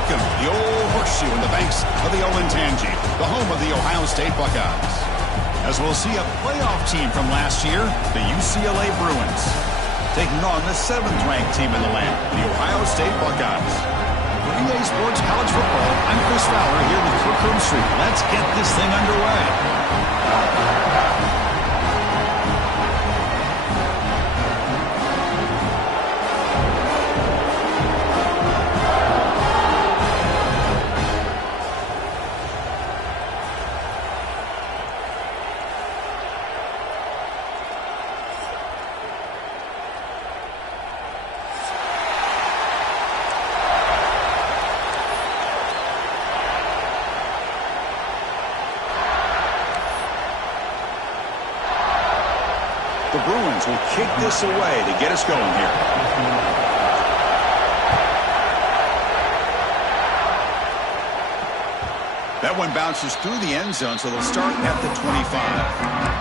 welcome the old horseshoe in the banks of the Olentangy, the home of the Ohio State Buckeyes. As we'll see a playoff team from last year, the UCLA Bruins, taking on the 7th-ranked team in the land, the Ohio State Buckeyes. For EA Sports College Football, I'm Chris Fowler here with Kirk Street. Let's get this thing underway. The Bruins will kick this away to get us going here. That one bounces through the end zone, so they'll start at the 25.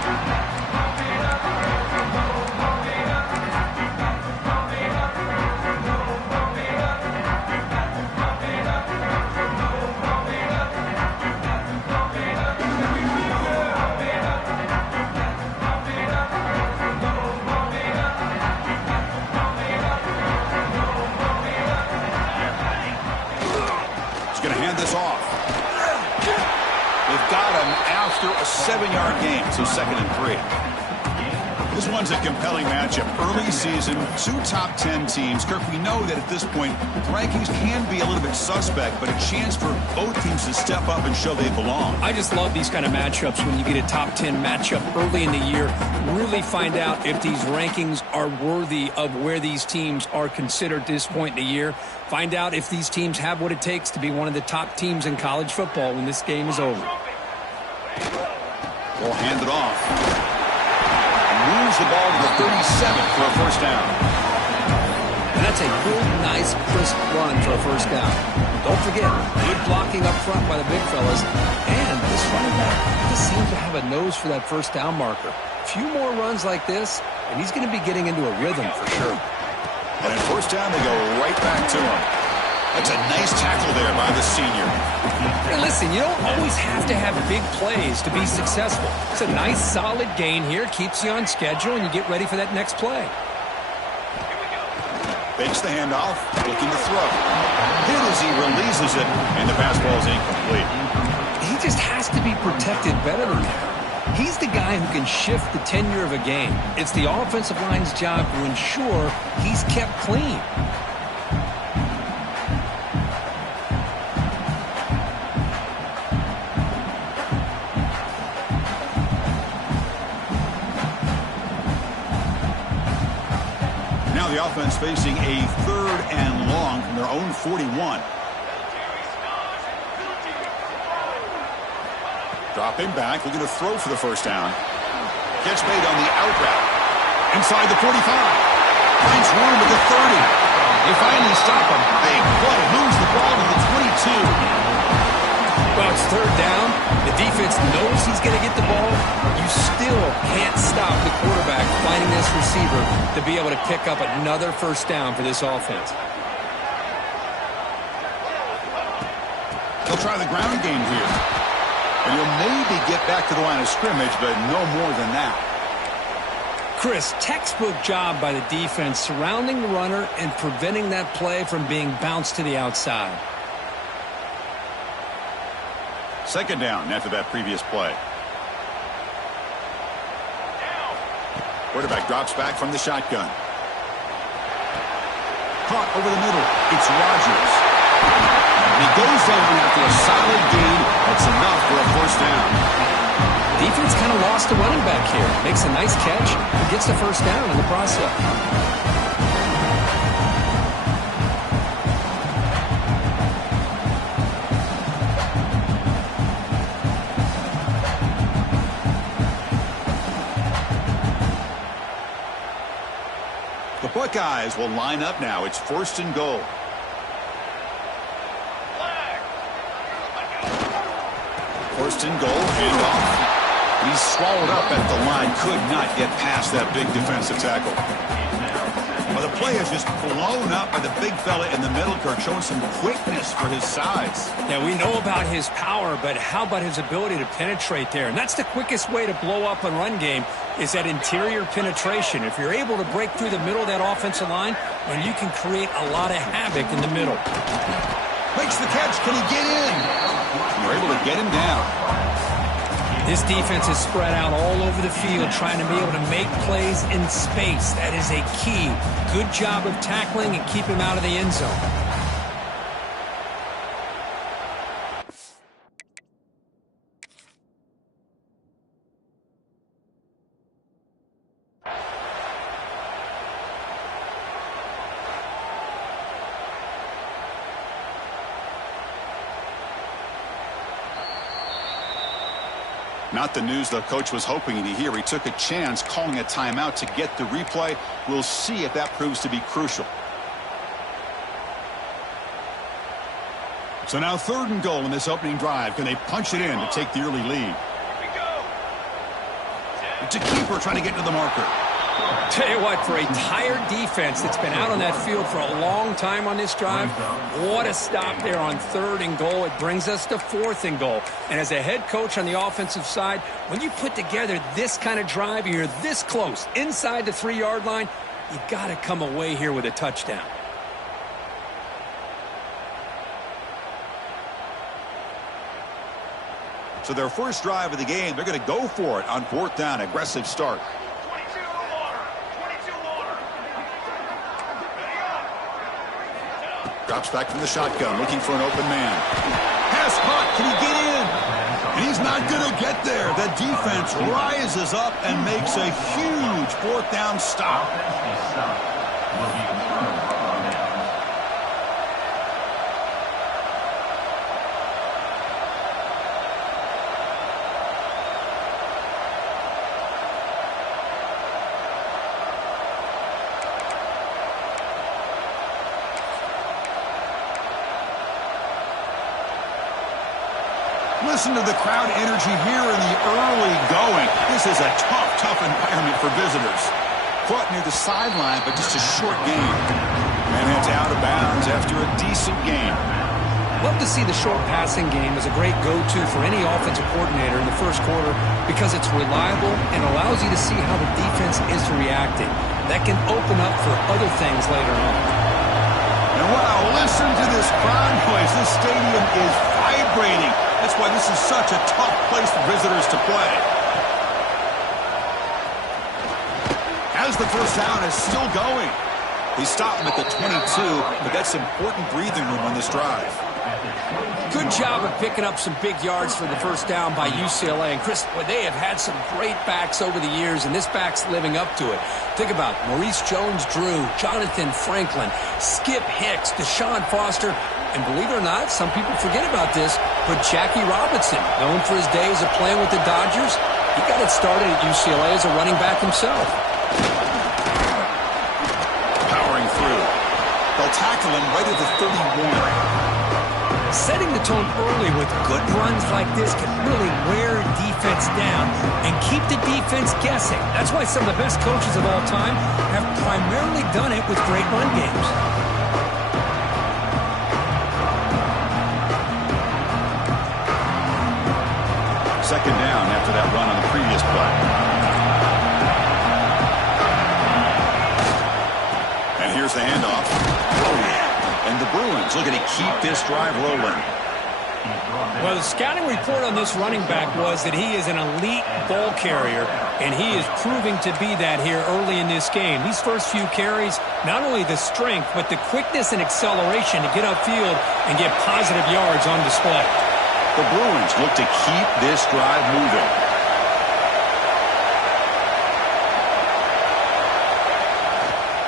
After a 7-yard gain, so 2nd and 3. This one's a compelling matchup. Early season, 2 top 10 teams. Kirk, we know that at this point, the rankings can be a little bit suspect, but a chance for both teams to step up and show they belong. I just love these kind of matchups when you get a top 10 matchup early in the year. Really find out if these rankings are worthy of where these teams are considered at this point in the year. Find out if these teams have what it takes to be one of the top teams in college football when this game is over. We'll hand it off. Moves the ball to the 37 for a first down. And that's a good, nice, crisp run for a first down. Don't forget, good blocking up front by the big fellas. And this running back just seems to have a nose for that first down marker. A few more runs like this, and he's going to be getting into a rhythm for sure. And at first down, they go right back to him. That's a nice tackle there by the senior. And listen, you don't always have to have big plays to be successful. It's a nice, solid gain here. Keeps you on schedule, and you get ready for that next play. Fakes the handoff, looking to throw. Hit as he releases it, and the pass ball is incomplete. He just has to be protected better than that. He's the guy who can shift the tenure of a game. It's the offensive line's job to ensure he's kept clean. The offense facing a 3rd and long from their own 41. Dropping back, looking to throw for the first down. Catch made on the out route. Inside the 45. Finds room at the 30. They finally stop him. Big play. Moves the ball to the 22. Well, it's 3rd down. The defense knows he's going to get the ball. You still can't stop the quarterback finding this receiver to be able to pick up another first down for this offense. They'll try the ground game here. And he'll maybe get back to the line of scrimmage, but no more than that. Chris, textbook job by the defense surrounding the runner and preventing that play from being bounced to the outside. 2nd down after that previous play. Quarterback drops back from the shotgun. Caught over the middle. It's Rodgers. He goes down after a solid gain. That's enough for a first down. Defense kind of lost the running back here. Makes a nice catch and gets the first down in the process. The Buckeyes will line up now. It's 1st and goal. First and goal, handoff. He's swallowed up at the line. Could not get past that big defensive tackle. Well, the play is just blown up by the big fella in the middle, Kirk, showing some quickness for his size. Yeah, we know about his power, but how about his ability to penetrate there? And that's the quickest way to blow up a run game, is that interior penetration. If you're able to break through the middle of that offensive line, then you can create a lot of havoc in the middle. Makes the catch. Can he get in? They're able to get him down. This defense is spread out all over the field, trying to be able to make plays in space. That is a key. Good job of tackling and keep him out of the end zone. Not the news the coach was hoping to hear. He took a chance calling a timeout to get the replay. We'll see if that proves to be crucial. So now 3rd and goal in this opening drive. Can they punch it in to take the early lead? It's a keeper trying to get to the marker. Tell you what, for a tired defense that's been out on that field for a long time on this drive, what a stop there on 3rd and goal. It brings us to 4th and goal. And as a head coach on the offensive side, when you put together this kind of drive, you're this close inside the 3-yard line, you got to come away here with a touchdown. So their first drive of the game, they're going to go for it on 4th down. Aggressive start. Drops back from the shotgun, looking for an open man. Pass caught. Can he get in? And he's not going to get there. The defense rises up and makes a huge 4th down stop. Listen to the crowd energy here in the early going. This is a tough environment for visitors. Caught near the sideline, but just a short gain. And it's out of bounds after a decent game. Love to see the short passing game as a great go-to for any offensive coordinator in the first quarter because it's reliable and allows you to see how the defense is reacting. That can open up for other things later on. And wow, listen to this crowd noise. This stadium is vibrating. That's why this is such a tough place for visitors to play. As the first down is still going. They stop him at the 22, but that's important breathing room on this drive. Good job of picking up some big yards for the first down by UCLA. And Chris, well, they have had some great backs over the years, and this back's living up to it. Think about Maurice Jones-Drew, Jonathan Franklin, Skip Hicks, Deshaun Foster, and believe it or not, some people forget about this, but Jackie Robinson, known for his days of playing with the Dodgers, he got it started at UCLA as a running back himself. Powering through. They'll tackle him right at the 31. Setting the tone early with good runs like this can really wear defense down and keep the defense guessing. That's why some of the best coaches of all time have primarily done it with great run games. Second down after that run on the previous play. And here's the handoff. And the Bruins looking to keep this drive rolling. Well, the scouting report on this running back was that he is an elite ball carrier, and he is proving to be that here early in this game. These first few carries, not only the strength, but the quickness and acceleration to get upfield and get positive yards on display. The Bruins look to keep this drive moving.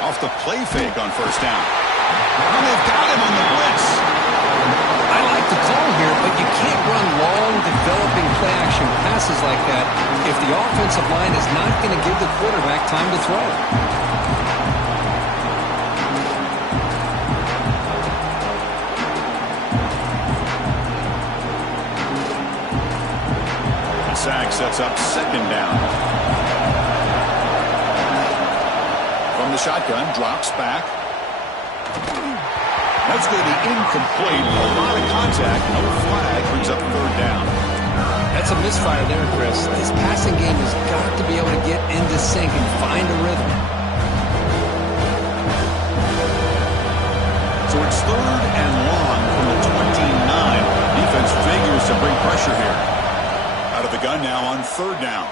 Off the play fake on first down. And they've got him on the blitz. I like the call here, but you can't run long, developing play-action passes like that if the offensive line is not going to give the quarterback time to throw. Sack sets up second down. From the shotgun, drops back. That's going to be incomplete. A lot of contact, no flag, brings up third down. That's a misfire there, Chris. This passing game has got to be able to get into sync and find a rhythm. So it's third and long from the 29. Defense figures to bring pressure here. Out of the gun now on third down.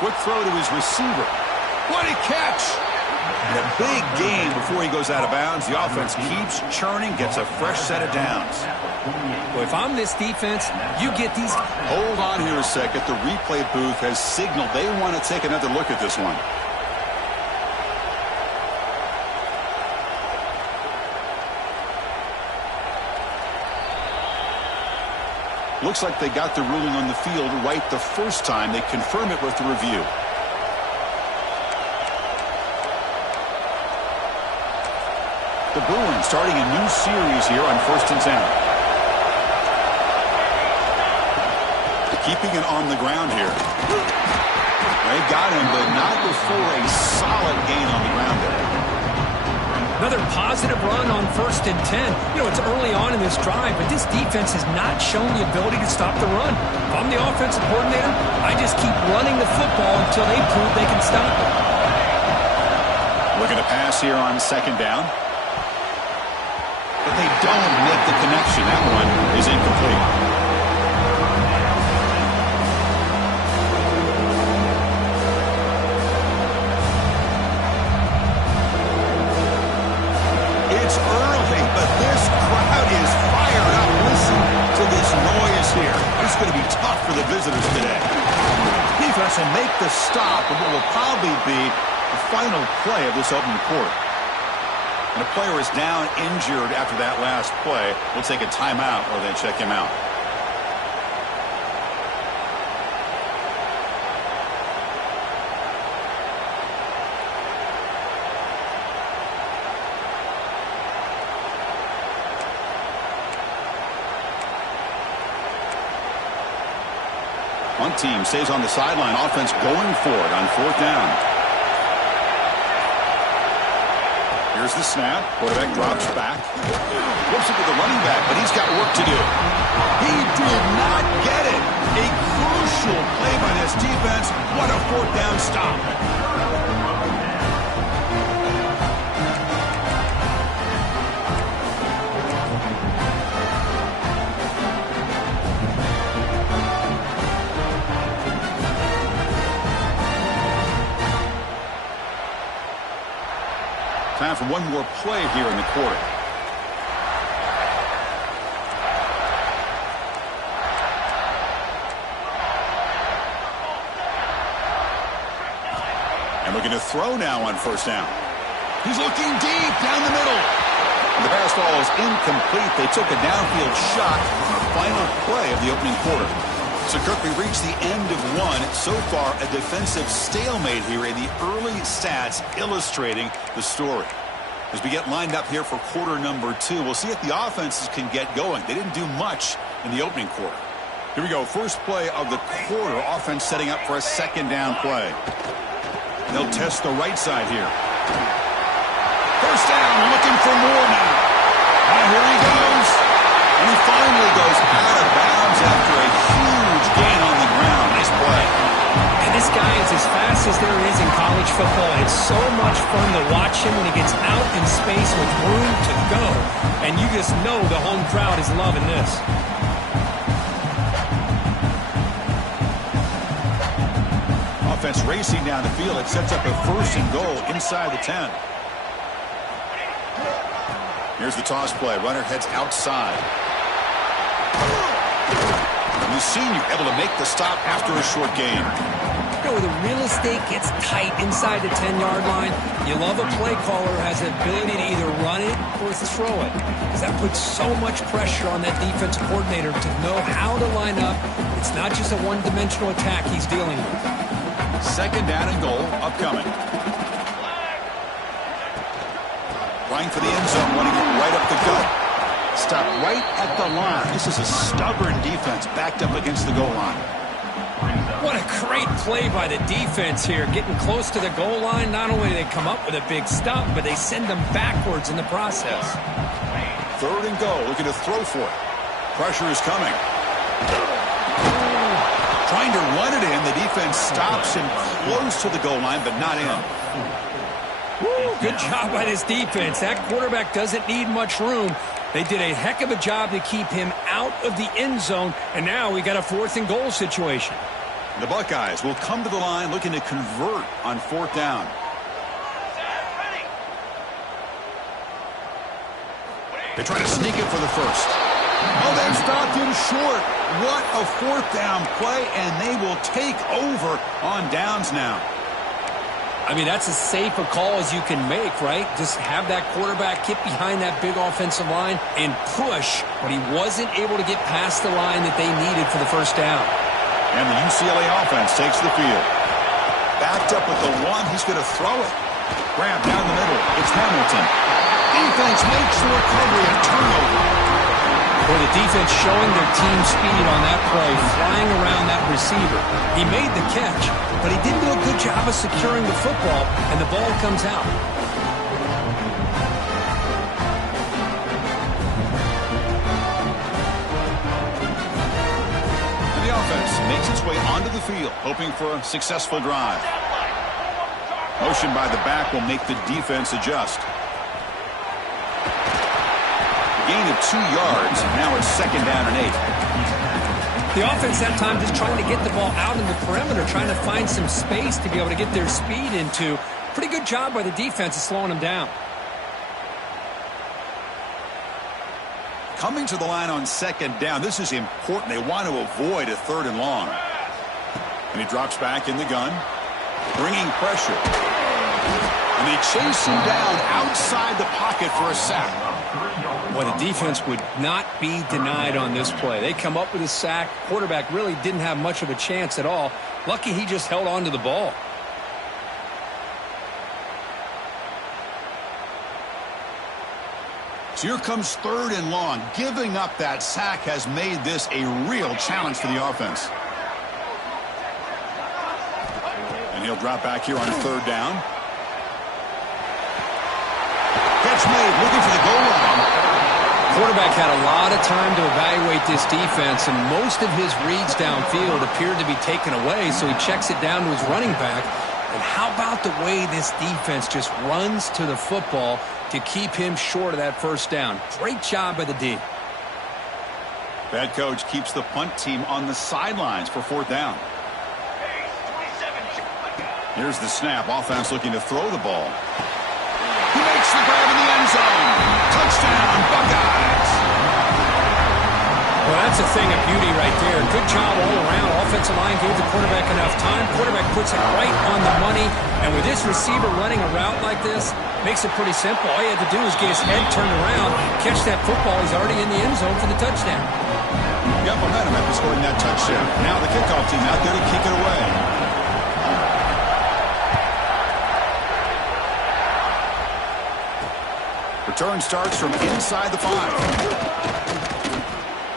Quick throw to his receiver. What a catch! And a big gain before he goes out of bounds. The offense keeps churning, gets a fresh set of downs. Well, if I'm this defense, you get these. Hold on here a second. The replay booth has signaled they want to take another look at this one. Looks like they got the ruling on the field right the first time. They confirm it with the review. The Bruins starting a new series here on 1st and 10. Keeping it on the ground here. They got him, but not before a solid gain on the ground there. Another positive run on 1st and 10. You know, it's early on in this drive, but this defense has not shown the ability to stop the run. If I'm the offensive coordinator, I just keep running the football until they prove they can stop it. Looking to pass here on 2nd down. But they don't make the connection. That one is incomplete. It's early, but this crowd is fired up. Listen to this noise here. It's going to be tough for the visitors today. Defense will make the stop, and what will probably be the final play of this opening quarter. And a player is down injured after that last play. We'll take a timeout or then check him out. One team stays on the sideline. Offense going for it on 4th down. Here's the snap. Quarterback drops back. Flips it to the running back, but he's got work to do. He did not get it. A crucial play by this defense. What a 4th down stop. Time for one more play here in the quarter. And looking to throw now on 1st down. He's looking deep down the middle. The pass ball is incomplete. They took a downfield shot on the final play of the opening quarter. So, Kirk, we reached the end of one. So far, a defensive stalemate here in the early stats illustrating the story. As we get lined up here for quarter number 2, we'll see if the offenses can get going. They didn't do much in the opening quarter. Here we go. First play of the quarter. Offense setting up for a 2nd down play. They'll test the right side here. 1st down, looking for more now. And here he goes. And he finally goes out of bounds after a huge gain on the ground. Nice play. And this guy is as fast as there is in college football. It's so much fun to watch him when he gets out in space with room to go. And you just know the home crowd is loving this. Offense racing down the field. It sets up a 1st and goal inside the 10. Here's the toss play. Runner heads outside. And the senior able to make the stop after a short gain. You know, where the real estate gets tight inside the 10-yard line, you love a play caller who has the ability to either run it or throw it. Because that puts so much pressure on that defensive coordinator to know how to line up. It's not just a one-dimensional attack he's dealing with. 2nd down and goal upcoming. Running for the end zone, running it right up the gut. Stop right at the line. This is a stubborn defense backed up against the goal line. What a great play by the defense here. Getting close to the goal line, not only do they come up with a big stop, but they send them backwards in the process. 3rd and goal, looking to throw for it. Pressure is coming. Trying to run it in. The defense stops him close to the goal line, but not in. Good job by this defense. That quarterback doesn't need much room. They did a heck of a job to keep him out of the end zone, and now we got a 4th and goal situation. The Buckeyes will come to the line looking to convert on 4th down. They try to sneak it for the first. Oh, they've stopped him short. What a 4th down play, and they will take over on downs now. I mean, that's as safe a call as you can make, right? Just have that quarterback get behind that big offensive line and push, but he wasn't able to get past the line that they needed for the first down. And the UCLA offense takes the field. Backed up with the 1, he's going to throw it. Grab down the middle. It's Hamilton. Defense makes the recovery, a turnover. Well, the defense showing their team speed on that play, flying around that receiver. He made the catch, but he didn't do a good job of securing the football, and the ball comes out. And the offense makes its way onto the field, hoping for a successful drive. Motion by the back will make the defense adjust. Gain of 2 yards. Now it's 2nd down and 8. The offense that time just trying to get the ball out in the perimeter, trying to find some space to be able to get their speed into. Pretty good job by the defense of slowing them down. Coming to the line on 2nd down. This is important. They want to avoid a 3rd and long. And he drops back in the gun, bringing pressure. And they chase him down outside the pocket for a sack. Well, the defense would not be denied on this play. They come up with a sack. Quarterback really didn't have much of a chance at all. Lucky he just held on to the ball. So here comes 3rd and long. Giving up that sack has made this a real challenge for the offense. And he'll drop back here on 3rd down. Catch made, looking for the goal line. Quarterback had a lot of time to evaluate this defense, and most of his reads downfield appeared to be taken away, so he checks it down to his running back. And how about the way this defense just runs to the football to keep him short of that 1st down? Great job by the D. The head coach keeps the punt team on the sidelines for 4th down. Here's the snap. Offense looking to throw the ball. He makes the grab in the end zone. Touchdown, Buckeyes. Well, that's a thing of beauty right there. Good job all around. Offensive line gave the quarterback enough time. Quarterback puts it right on the money. And with this receiver running a route like this, makes it pretty simple. All you have to do is get his head turned around, catch that football. He's already in the end zone for the touchdown. Got momentum after scoring that touchdown. Now the kickoff team out there to kick it away. Return starts from inside the 5.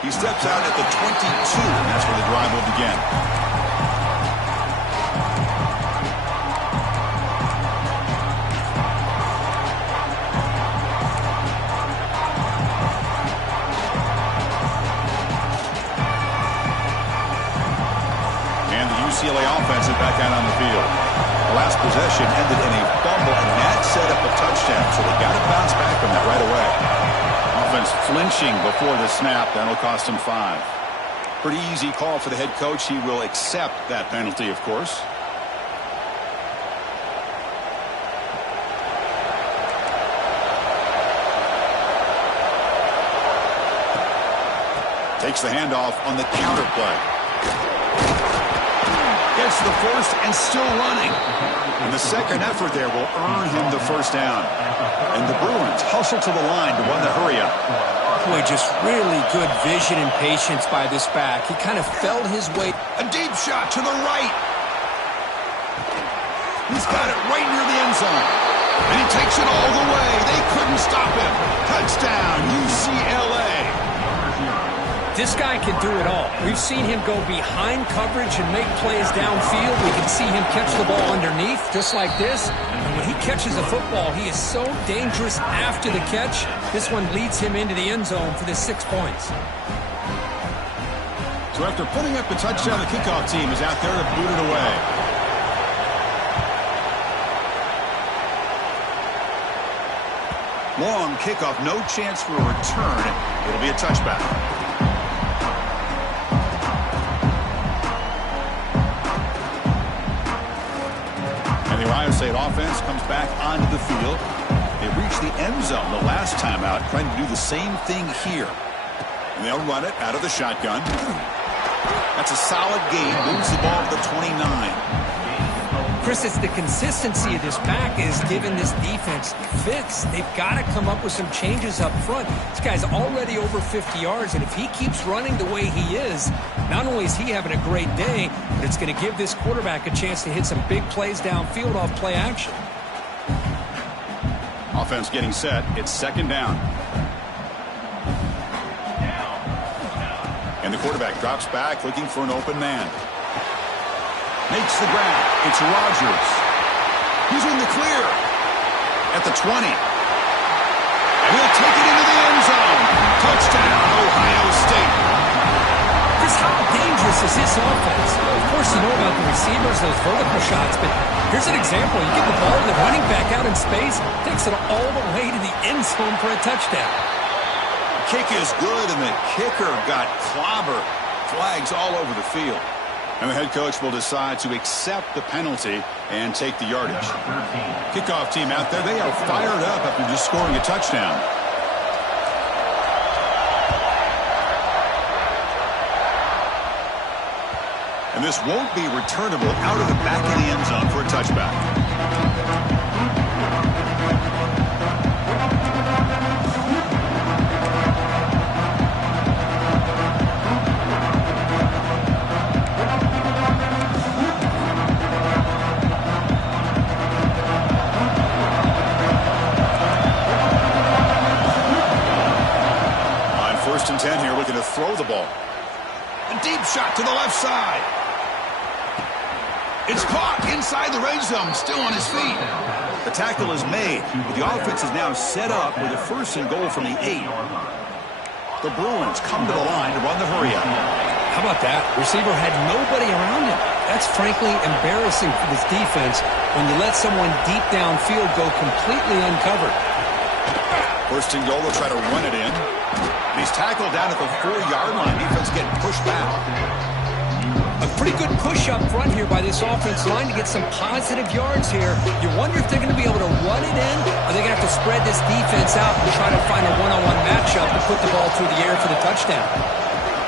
He steps out at the 22, and that's where the drive will begin. And the UCLA offense is back out on the field. The last possession ended in a fumble, and that set up a touchdown, so they got to bounce back from that right away. Offense flinching before the snap. That'll cost him 5. Pretty easy call for the head coach. He will accept that penalty, of course. Takes the handoff on the counter play. Gets the first and still running. And the second effort there will earn him the 1st down. And the Bruins hustle to the line to run the hurry up. Boy, just really good vision and patience by this back. He kind of felt his way. A deep shot to the right. He's got it right near the end zone. And he takes it all the way. They couldn't stop him. Touchdown, UCLA. This guy can do it all. We've seen him go behind coverage and make plays downfield. We can see him catch the ball underneath, just like this. And when he catches a football, he is so dangerous after the catch. This one leads him into the end zone for the 6 points. So after putting up the touchdown, the kickoff team is out there to boot it away. Long kickoff, no chance for a return. It'll be a touchback. And the Ohio State offense comes back onto the field. They reached the end zone the last time out, trying to do the same thing here. And they'll run it out of the shotgun. That's a solid gain. Moves the ball to the 29. Chris, it's the consistency of this back is giving this defense fits. They've got to come up with some changes up front. This guy's already over 50 yards, and if he keeps running the way he is, not only is he having a great day, but it's going to give this quarterback a chance to hit some big plays downfield off play action. Offense getting set. It's second down. And the quarterback drops back looking for an open man. Makes the grab. It's Rodgers. He's in the clear. At the 20. And he'll take it into the end zone. Touchdown, Ohio State. Chris, how dangerous is this offense? Of course, you know about the receivers, those vertical shots, but here's an example. You get the ball to the running back out in space, takes it all the way to the end zone for a touchdown. Kick is good, and the kicker got clobbered. Flags all over the field. And the head coach will decide to accept the penalty and take the yardage. Kickoff team out there, they are fired up after just scoring a touchdown. And this won't be returnable out of the back of the end zone for a touchback. First and 10 here, looking to throw the ball. A deep shot to the left side. It's caught inside the red zone, still on his feet. The tackle is made, but the offense is now set up with a first and goal from the 8. The Bruins come to the line to run the hurry up. How about that? Receiver had nobody around him. That's frankly embarrassing for this defense when you let someone deep downfield go completely uncovered. First and goal, they'll try to run it in. And he's tackled down at the 4-yard line. Defense getting pushed back. A pretty good push up front here by this offense line to get some positive yards here. You wonder if they're going to be able to run it in, or they're going to have to spread this defense out and try to find a one-on-one matchup to put the ball through the air for the touchdown.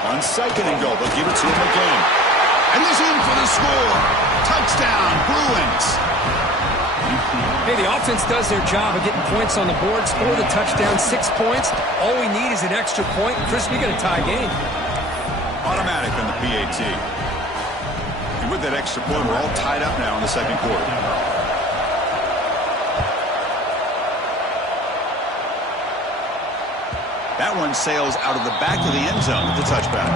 On second and goal, they'll give it to him again. And he's in for the score. Touchdown, Bruins. Hey, the offense does their job of getting points on the board, score the touchdown, 6 points. All we need is an extra point. Chris, we got a tie game. Automatic on the PAT. And with that extra point, we're all tied up now in the second quarter. That one sails out of the back of the end zone with the touchback.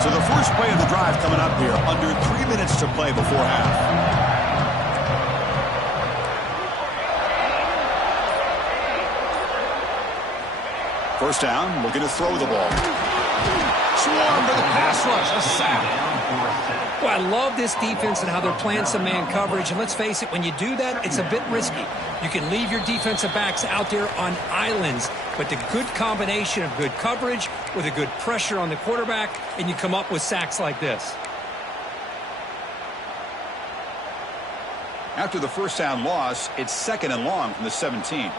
So the first play of the drive coming up here, under 3 minutes to play before half. First down, looking to throw the ball. Swarm to the pass rush, a sack. Well, I love this defense and how they're playing some man coverage. And let's face it, when you do that, it's a bit risky. You can leave your defensive backs out there on islands, but the good combination of good coverage with a good pressure on the quarterback, and you come up with sacks like this. After the first down loss, it's second and long from the 17.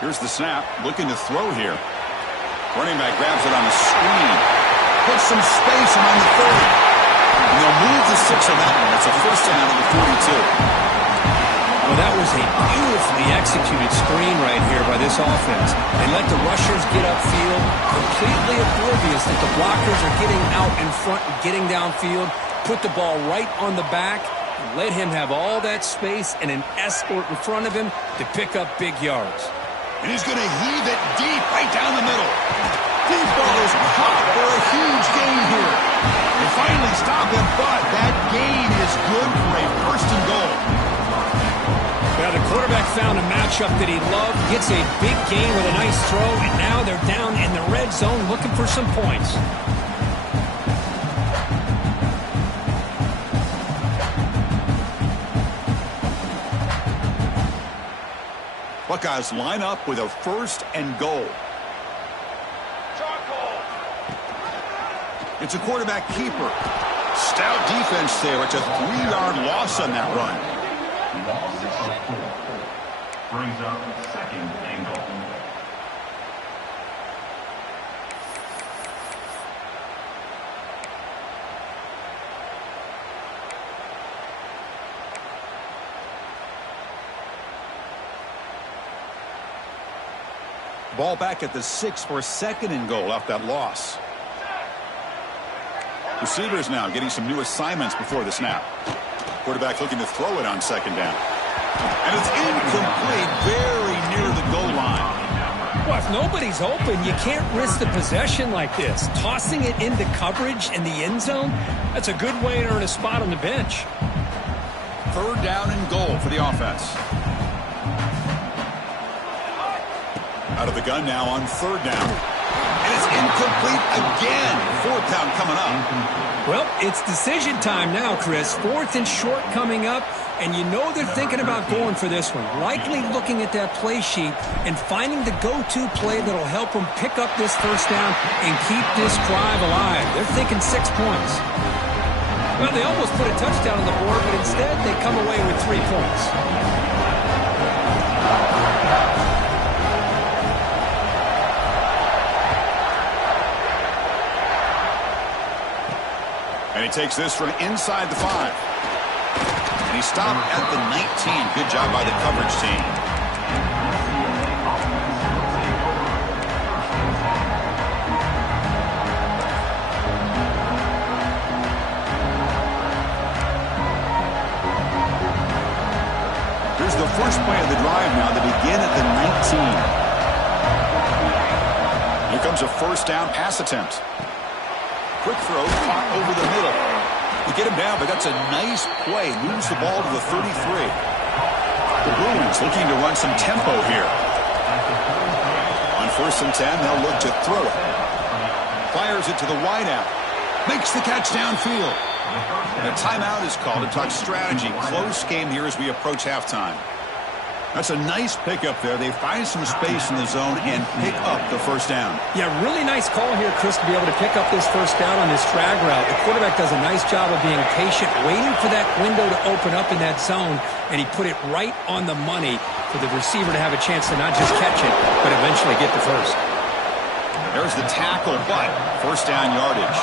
Here's the snap, looking to throw here. Running back grabs it on the screen. Puts some space around the 30. And they'll move the 6 on that one. It's a first down to the 42. Well, that was a beautifully executed screen right here by this offense. They let the rushers get upfield, completely oblivious that the blockers are getting out in front and getting downfield. Put the ball right on the back and let him have all that space and an escort in front of him to pick up big yards. And he's going to heave it deep right down the middle. Deep ball is caught for a huge gain here. They finally stop him, but that gain is good for a first and goal. Well, the quarterback found a matchup that he loved, gets a big gain with a nice throw, and now they're down in the red zone looking for some points. Buckeyes line up with a first and goal. It's a quarterback keeper. Stout defense there. It's a 3-yard loss on that run. Loss of 4. Brings up second and goal. Ball back at the 6 for second and goal off that loss. Receivers now getting some new assignments before the snap. Quarterback looking to throw it on second down. And it's incomplete, very near the goal line. Well, if nobody's open, you can't risk the possession like this. Tossing it into coverage in the end zone, that's a good way to earn a spot on the bench. Third down and goal for the offense. Out of the gun now on third down. And it's incomplete again. Fourth down coming up. Well, it's decision time now, Chris. Fourth and short coming up, and you know they're thinking about going for this one. Likely looking at that play sheet and finding the go-to play that'll help them pick up this first down and keep this drive alive. They're thinking 6 points. Well, they almost put a touchdown on the board, but instead they come away with 3 points. And he takes this from inside the 5. And he stopped at the 19. Good job by the coverage team. Here's the first play of the drive now. They begin at the 19. Here comes a first down pass attempt. Quick throw, caught over the middle. They get him down, but that's a nice play. Moves the ball to the 33. The Bruins looking to run some tempo here. On first and 10, they'll look to throw it. Fires it to the wideout. Makes the catch downfield. And a timeout is called to talk strategy. Close game here as we approach halftime. That's a nice pickup there. They find some space in the zone and pick up the first down. Yeah, really nice call here, Chris, to be able to pick up this first down on this drag route. The quarterback does a nice job of being patient, waiting for that window to open up in that zone, and he put it right on the money for the receiver to have a chance to not just catch it, but eventually get the first. There's the tackle, but first down yardage.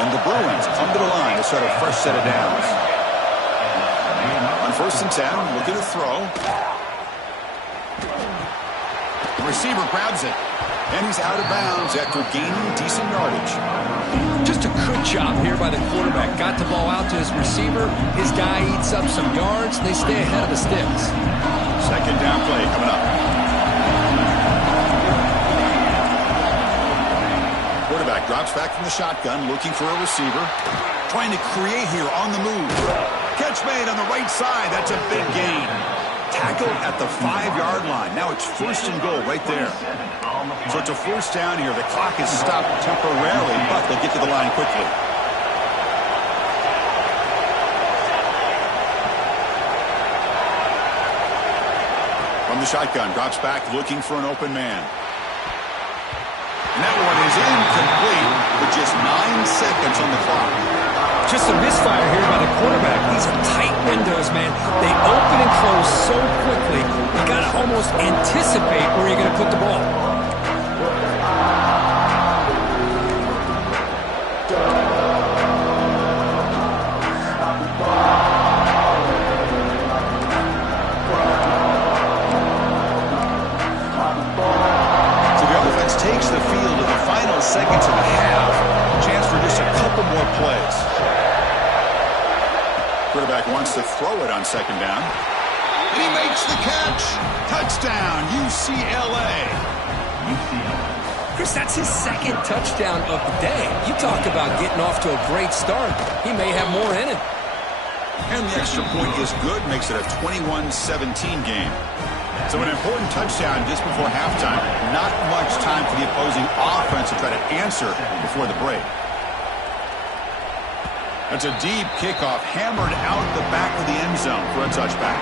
And the Bruins come to the line to set a fresh set of downs. On first and 10, looking to throw. The receiver grabs it, and he's out of bounds after gaining decent yardage. Just a good job here by the quarterback. Got the ball out to his receiver. His guy eats up some yards. They stay ahead of the sticks. Second down play coming up. Quarterback drops back from the shotgun, looking for a receiver. Trying to create here on the move. Catch made on the right side. That's a big gain. Tackle at the 5-yard line. Now it's first and goal right there. So it's a first down here. The clock is stopped temporarily, but they'll get to the line quickly. From the shotgun, drops back, looking for an open man. And that one is incomplete with just 9 seconds on the clock. Just a misfire here by the quarterback. These are tight windows, man. They open and close so quickly. You got to almost anticipate where you're going to put the ball. So the offense takes the field in the final seconds of the half. Chance for just a couple more plays. Quarterback wants to throw it on second down. And he makes the catch. Touchdown, UCLA. Chris, that's his second touchdown of the day. You talk about getting off to a great start. He may have more in it. And the extra point is good, makes it a 21-17 game. So an important touchdown just before halftime. Not much time for the opposing offense to try to answer before the break. That's a deep kickoff, hammered out the back of the end zone for a touchback.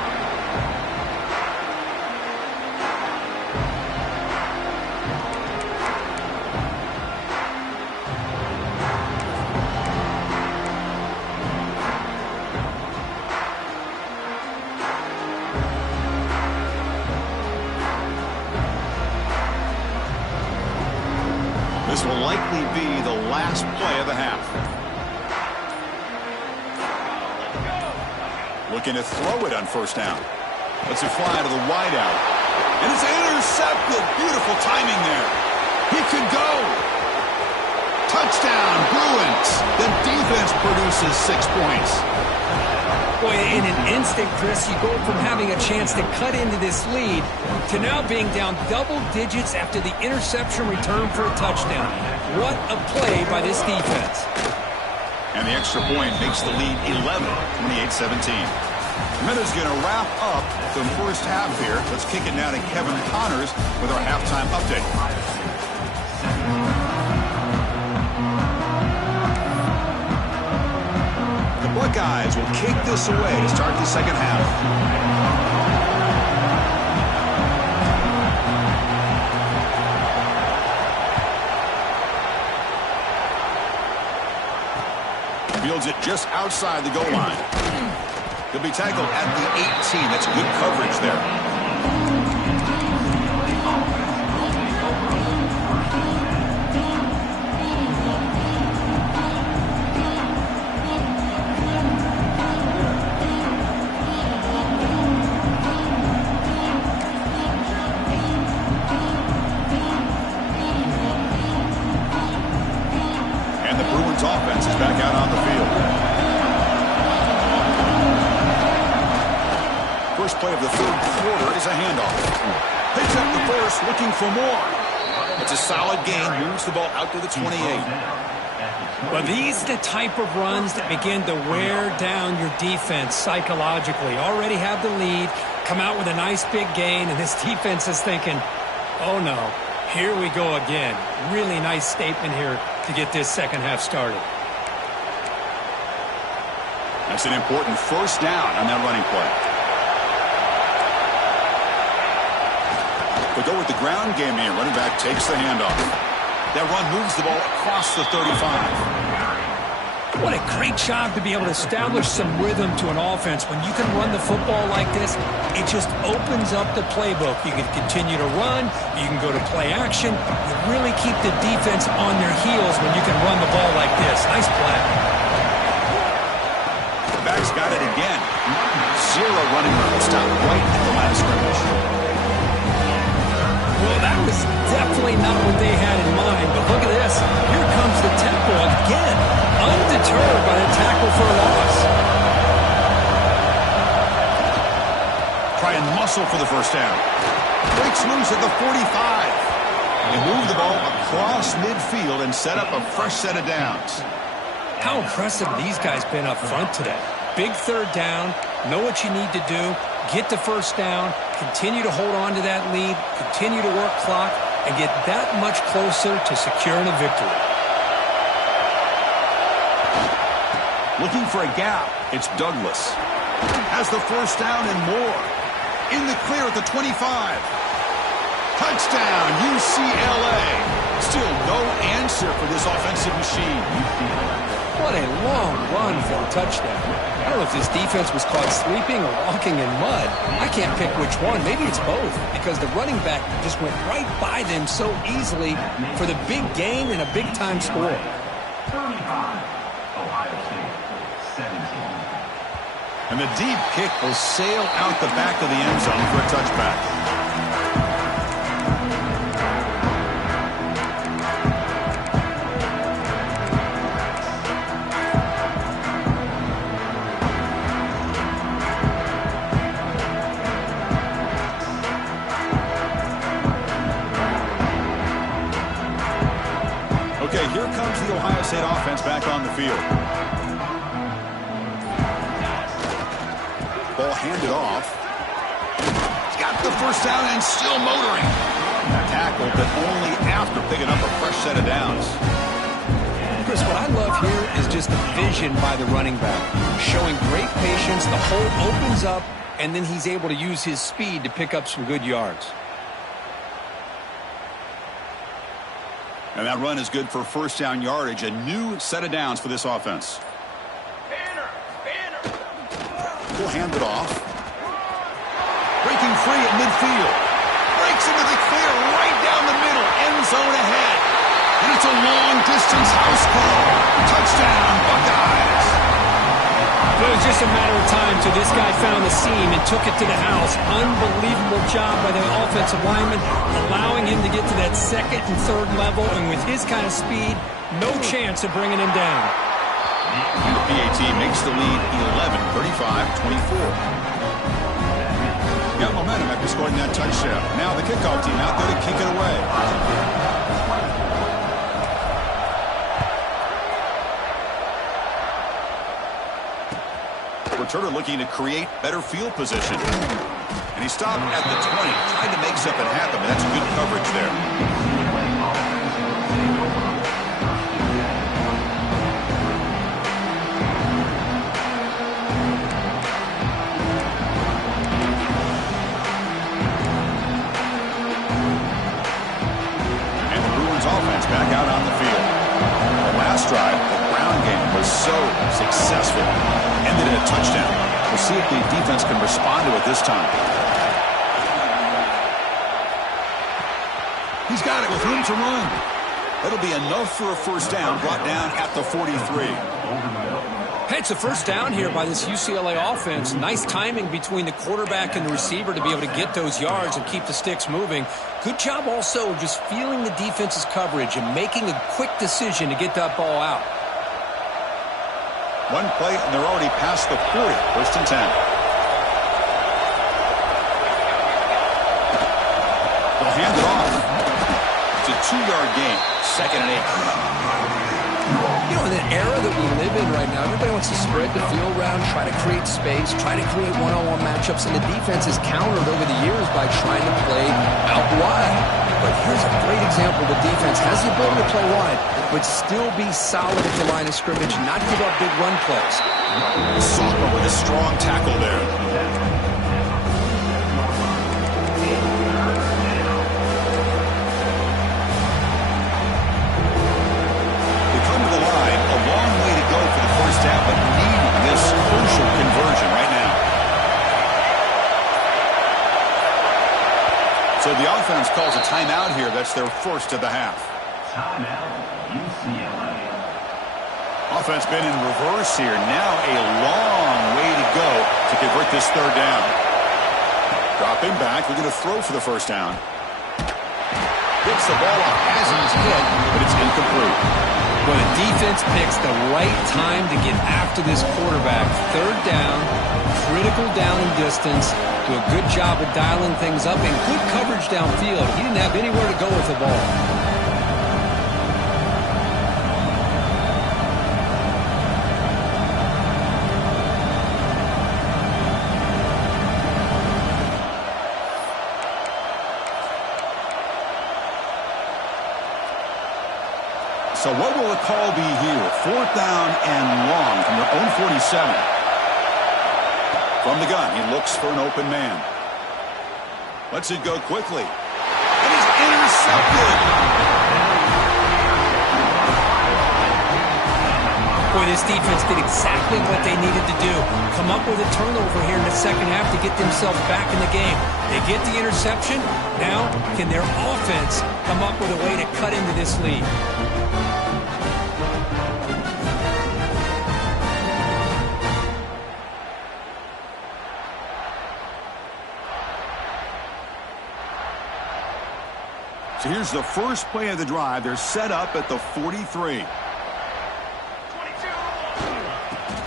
This will likely be the last play of the half. Looking to throw it on first down. Lets it fly to the wideout. And it's intercepted. Beautiful timing there. He could go. Touchdown, Bruins. The defense produces 6 points. Boy, in an instant, Chris, you go from having a chance to cut into this lead to now being down double digits after the interception return for a touchdown. What a play by this defense. And the extra point makes the lead 11, 28-17. Minutes going to wrap up the first half here. Let's kick it now to Kevin Connors with our halftime update. The Buckeyes will kick this away to start the second half. Fields it just outside the goal line. He'll be tackled at the 18. That's good coverage there. And the Bruins offense is back out on the field. First play of the third quarter is a handoff. Picks up the first, looking for more. It's a solid gain, moves the ball out to the 28. Well, these are the type of runs that begin to wear down your defense psychologically. Already have the lead, come out with a nice big gain, and this defense is thinking, oh no, here we go again. Really nice statement here to get this second half started. That's an important first down on that running play. They go with the ground game here. Running back takes the handoff. That run moves the ball across the 35. What a great job to be able to establish some rhythm to an offense. When you can run the football like this, it just opens up the playbook. You can continue to run. You can go to play action. You really keep the defense on their heels when you can run the ball like this. Nice play. The back's got it again. Zero running room. Stop right at the line of scrimmage. Well, that was definitely not what they had in mind, but look at this. Here comes the tempo again, undeterred by the tackle for a loss. Try and muscle for the first down. Breaks loose at the 45. They move the ball across midfield and set up a fresh set of downs. How impressive these guys been up front today. Big third down, know what you need to do, get the first down, continue to hold on to that lead, continue to work clock, and get that much closer to securing a victory. Looking for a gap, it's Douglas. Has the first down and more. In the clear at the 25. Touchdown, UCLA. Still no answer for this offensive machine. What a long run for a touchdown. I don't know if this defense was caught sleeping or walking in mud. I can't pick which one. Maybe it's both, because the running back just went right by them so easily for the big gain and a big-time score. 35, Ohio State, 17. And the deep kick will sail out the back of the end zone for a touchback. Ohio State offense back on the field. Ball handed off. He's got the first down and still motoring. Tackle, but only after picking up a fresh set of downs. Chris, what I love here is just the vision by the running back. Showing great patience, the hole opens up, and then he's able to use his speed to pick up some good yards. And that run is good for first down yardage, a new set of downs for this offense. We'll hand it off. Breaking free at midfield. Breaks into the clear right down the middle. End zone ahead. And it's a long-distance house call. Touchdown, Buckeyes. It was just a matter of time till this guy found the seam and took it to the house. Unbelievable job by the offensive lineman, allowing him to get to that second and third level. And with his kind of speed, no chance of bringing him down. And the PAT makes the lead 11-35-24. Got momentum after scoring that touchdown. Now the kickoff team out there to kick it away. Returner looking to create better field position. And he stopped at the 20, trying to make something happen, but that's good coverage there. Offense back out on the field. The last drive, the ground game was so successful. Ended in a touchdown. We'll see if the defense can respond to it this time. He's got it with room to run. That'll be enough for a first down, brought down at the 43. Hey, it's a first down here by this UCLA offense. Nice timing between the quarterback and the receiver to be able to get those yards and keep the sticks moving. Good job also just feeling the defense's coverage and making a quick decision to get that ball out. One play, and they're already past the 40. First and 10. They'll hand it off. It's a 2-yard gain. Second and 8. You know, in the era that we live in right now, everybody wants to spread the field around, try to create space, try to create one-on-one matchups, and the defense has countered over the years by trying to play out wide. But here's a great example. The defense has the ability to play wide, but still be solid at the line of scrimmage and not give up big run plays. Sophomore with a strong tackle there. But need this crucial conversion right now. So the offense calls a timeout here. That's their first of the half. Timeout, UCLA. Offense been in reverse here. Now a long way to go to convert this third down. Dropping back. We're going to throw for the first down. Picks the ball up as he's hit, but it's incomplete. Well, the defense picks the right time to get after this quarterback. Third down, critical down and distance. Do a good job of dialing things up and good coverage downfield. He didn't have anywhere to go with the ball. So what will the call be here? Fourth down and long from their own 47. From the gun, he looks for an open man. Lets it go quickly. And he's intercepted. Boy, this defense did exactly what they needed to do. Come up with a turnover here in the second half to get themselves back in the game. They get the interception. Now, can their offense come up with a way to cut into this lead? So here's the first play of the drive. They're set up at the 43.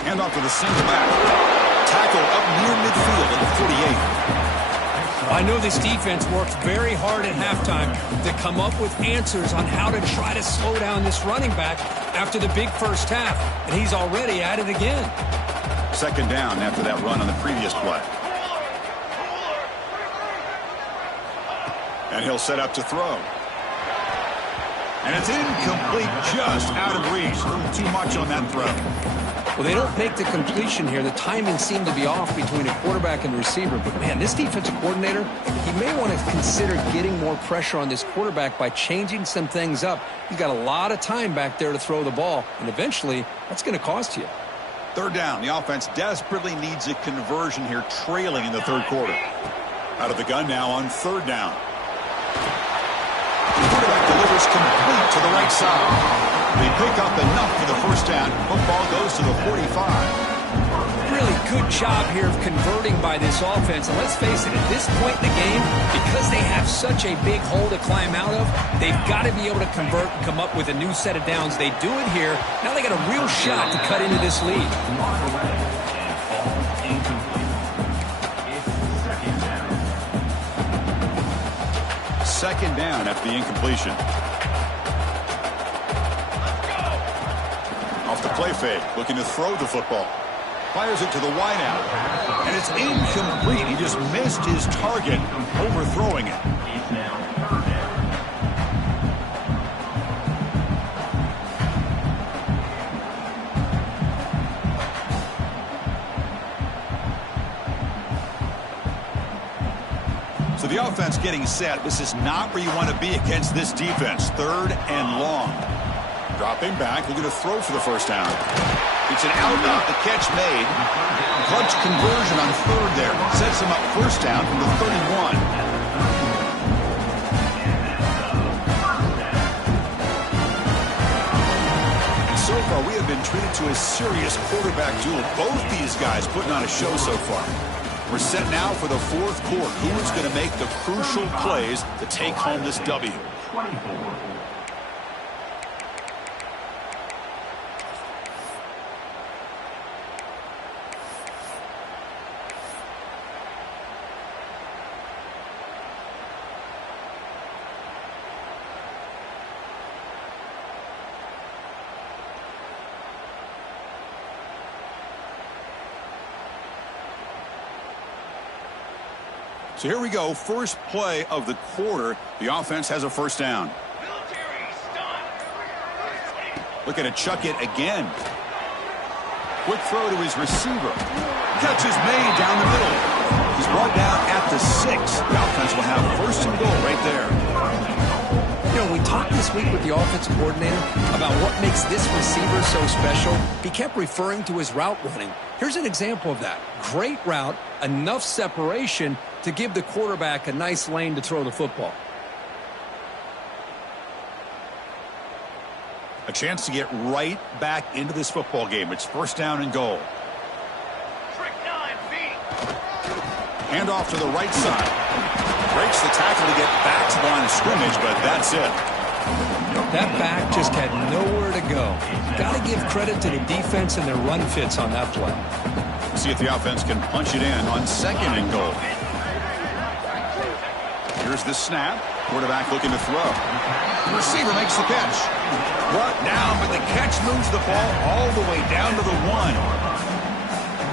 Hand off to the single back. Tackle up near midfield at the 48. I know this defense worked very hard at halftime to come up with answers on how to try to slow down this running back after the big first half, and he's already at it again. Second down after that run on the previous play. And he'll set up to throw. And it's incomplete, just out of reach. A little too much on that throw. Well, they don't make the completion here. The timing seemed to be off between a quarterback and receiver. But, man, this defensive coordinator, he may want to consider getting more pressure on this quarterback by changing some things up. He's got a lot of time back there to throw the ball, and eventually that's going to cost you. Third down. The offense desperately needs a conversion here, trailing in the third quarter. Out of the gun now on third down. The quarterback delivers complete to the right side. They pick up enough for the first down. Football goes to the 45. Really good job here of converting by this offense. And let's face it, at this point in the game, because they have such a big hole to climb out of, they've got to be able to convert and come up with a new set of downs. They do it here. Now they got a real shot to cut into this lead. Second down after the incompletion. Off the play fake, looking to throw the football. Fires it to the wideout. And it's incomplete. He just missed his target, overthrowing it. So the offense getting set. This is not where you want to be against this defense. Third and long. Dropping back, looking to throw for the first down. It's an out route, the catch made. Clutch conversion on third there. Sets him up first down from the 31. And so far, we have been treated to a serious quarterback duel. Both these guys putting on a show so far. We're set now for the fourth quarter. Who is going to make the crucial plays to take home this W? 24. So here we go, first play of the quarter. The offense has a first down. Looking to chuck it again. Quick throw to his receiver. Catch is made down the middle. He's brought down at the 6. The offense will have first and goal right there. You know, we talked this week with the offensive coordinator about what makes this receiver so special. He kept referring to his route running. Here's an example of that. Great route, enough separation to give the quarterback a nice lane to throw the football. A chance to get right back into this football game. It's first down and goal. Hand off to the right side. Breaks the tackle to get back to the line of scrimmage, but that's it. That back just had nowhere to go. Got to give credit to the defense and their run fits on that play. See if the offense can punch it in on second and goal. Here's the snap. Quarterback looking to throw. The receiver makes the catch. Brought down, but the catch moves the ball all the way down to the 1.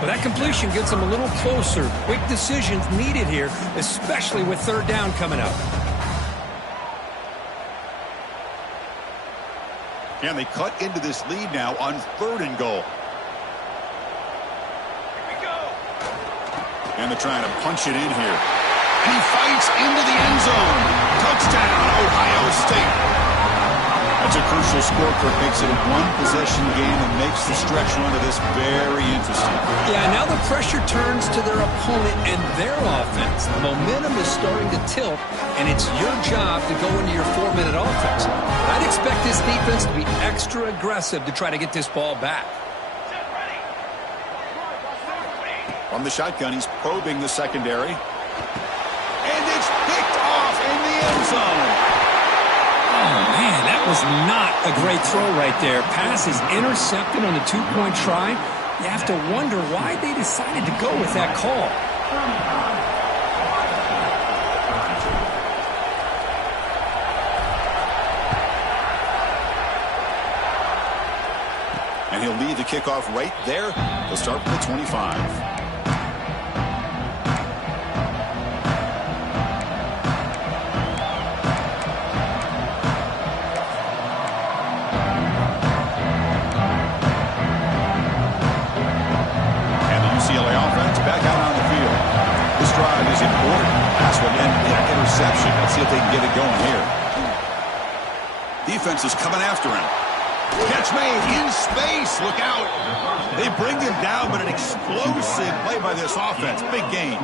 But that completion gets them a little closer. Quick decisions needed here, especially with third down coming up. And they cut into this lead now on third and goal. Here we go. And they're trying to punch it in here. And he fights into the end zone. Touchdown, Ohio State. That's a crucial score. Makes it a one-possession game and makes the stretch run of this very interesting. Yeah, now the pressure turns to their opponent and their offense. The momentum is starting to tilt, and it's your job to go into your 4-minute offense. I'd expect this defense to be extra aggressive to try to get this ball back. From the shotgun, he's probing the secondary. And it's picked off in the end zone. Oh, man, that was not a great throw right there. Pass is intercepted on the 2-point try. You have to wonder why they decided to go with that call. And he'll lead the kickoff right there. He'll start from the 25. UCLA offense back out on the field. This drive is important. Last one in, interception. Let's see if they can get it going here. Defense is coming after him. Catch made in space. Look out. They bring him down, but an explosive play by this offense. Big gain.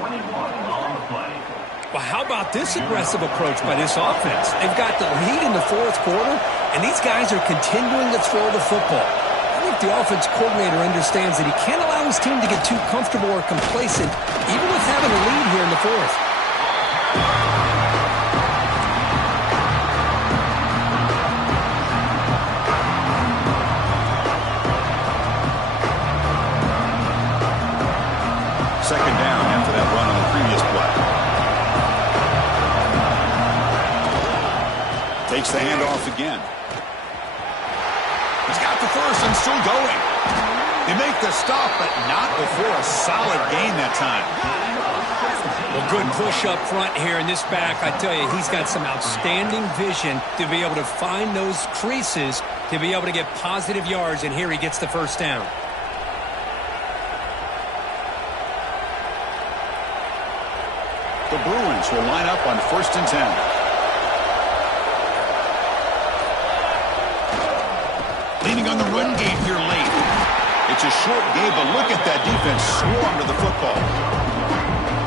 Well, how about this aggressive approach by this offense? They've got the lead in the fourth quarter, and these guys are continuing to throw the football. I think the offense coordinator understands that he can't allow his team to get too comfortable or complacent, even with having a lead here in the fourth. Second down after that run on the previous play. Takes the handoff again. He's got the first and still going. They make the stop, but not before a solid gain that time. Well, good push up front here in this back. I tell you, he's got some outstanding vision to be able to find those creases, to be able to get positive yards, and here he gets the first down. The Bruins will line up on 1st and 10. Leaning on the run game here late. It's a short game, but look at that defense swarm to the football.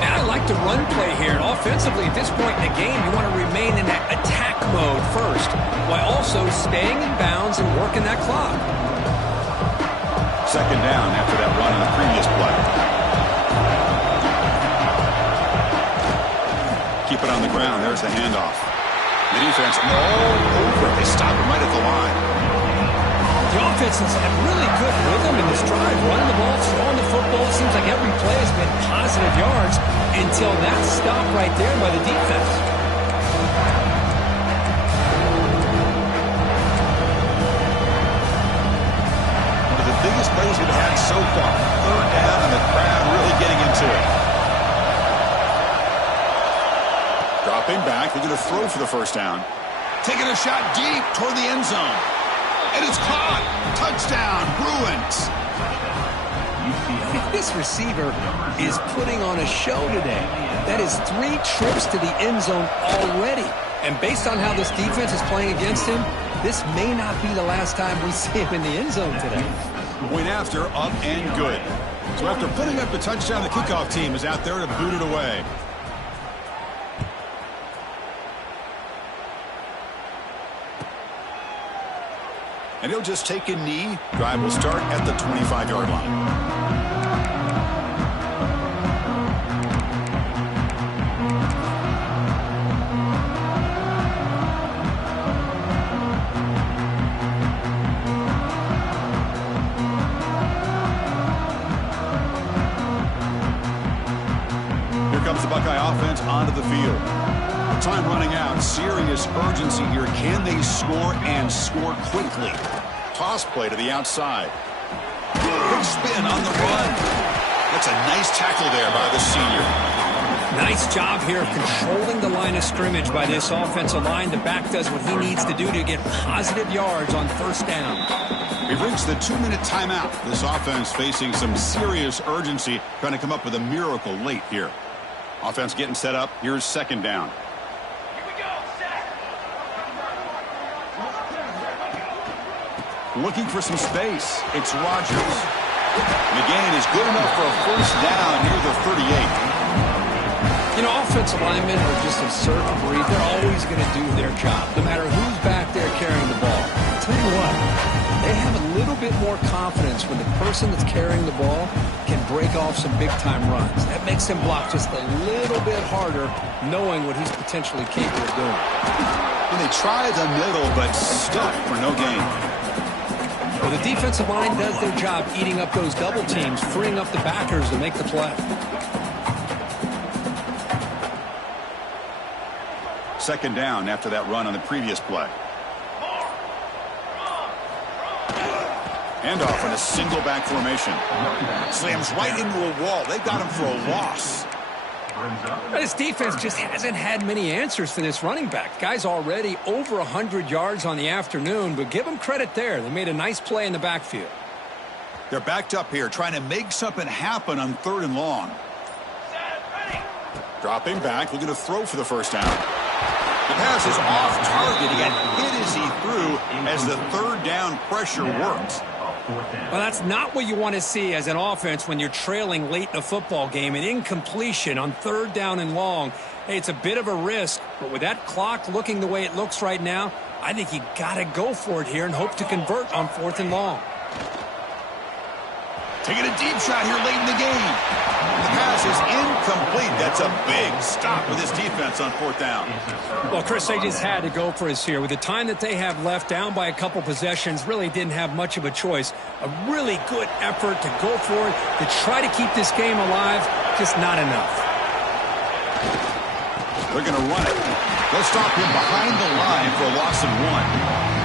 And I like the run play here. And offensively, at this point in the game, you want to remain in that attack mode first, while also staying in bounds and working that clock. Second down after that run on the previous play. Keep it on the ground. There's the handoff. The defense all over. They stop him right at the line. The offense has had really good rhythm in this drive. Running the ball, throwing the football. It seems like every play has been positive yards until that stop right there by the defense. One of the biggest plays we've had so far. Third down and the crowd really getting into it. Dropping back. They're going to throw for the first down. Taking a shot deep toward the end zone. And it's caught. Touchdown, Bruins. This receiver is putting on a show today. That is 3 trips to the end zone already. And based on how this defense is playing against him, this may not be the last time we see him in the end zone today. Point after, up and good. So after putting up the touchdown, the kickoff team is out there to boot it away. And he'll just take a knee. Drive will start at the 25-yard line. Here comes the Buckeye offense onto the field. Time running out. Serious urgency here. Can they score and score quickly? Toss play to the outside. Big spin on the run. That's a nice tackle there by the senior. Nice job here of controlling the line of scrimmage by this offensive line. The back does what he needs to do to get positive yards on first down. We've reached the 2-minute timeout. This offense facing some serious urgency, trying to come up with a miracle late here. Offense getting set up. Here's second down. Looking for some space. It's Rodgers. And the gain is good enough for a first down near the 38. You know, offensive linemen are just a certain breed. They're always going to do their job, no matter who's back there carrying the ball. I'll tell you what, they have a little bit more confidence when the person that's carrying the ball can break off some big-time runs. That makes him block just a little bit harder, knowing what he's potentially capable of doing. And they try the middle, but stuck for no gain. Well, the defensive line does their job eating up those double teams, freeing up the backers to make the play. Second down after that run on the previous play. Handoff in a single back formation. Slams right into a wall. They got him for a loss. This defense just hasn't had many answers for this running back. Guy's already over 100 yards on the afternoon, but give him credit there. They made a nice play in the backfield. They're backed up here, trying to make something happen on 3rd and long. Dropping back, looking to throw for the first down. The pass is off target. He got hit as he threw as the 3rd down pressure worked. Well, that's not what you want to see as an offense when you're trailing late in a football game. An incompletion on 3rd down and long. Hey, it's a bit of a risk, but with that clock looking the way it looks right now, I think you got to go for it here and hope to convert on 4th and long. Taking a deep shot here late in the game. The pass is incomplete. That's a big stop with this defense on 4th down. Well, Chris, they just had to go for us here. With the time that they have left, down by a couple possessions, really didn't have much of a choice. A really good effort to go for it, to try to keep this game alive, just not enough. They're going to run it. They'll stop him behind the line for a loss of 1.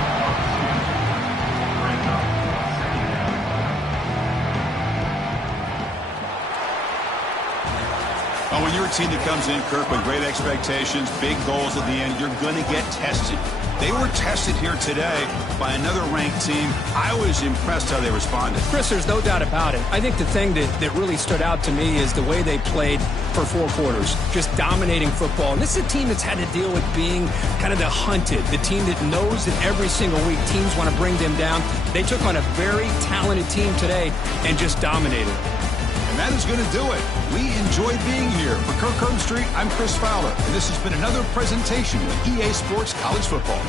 Oh, when you're a team that comes in, Kirk, with great expectations, big goals at the end, you're going to get tested. They were tested here today by another ranked team. I was impressed how they responded. Chris, there's no doubt about it. I think the thing that really stood out to me is the way they played for 4 quarters, just dominating football. And this is a team that's had to deal with being kind of the hunted, the team that knows that every single week teams want to bring them down. They took on a very talented team today and just dominated. And that is going to do it. We enjoyed being here. For Kirk Herbstreit, I'm Chris Fowler, and this has been another presentation of EA Sports College Football.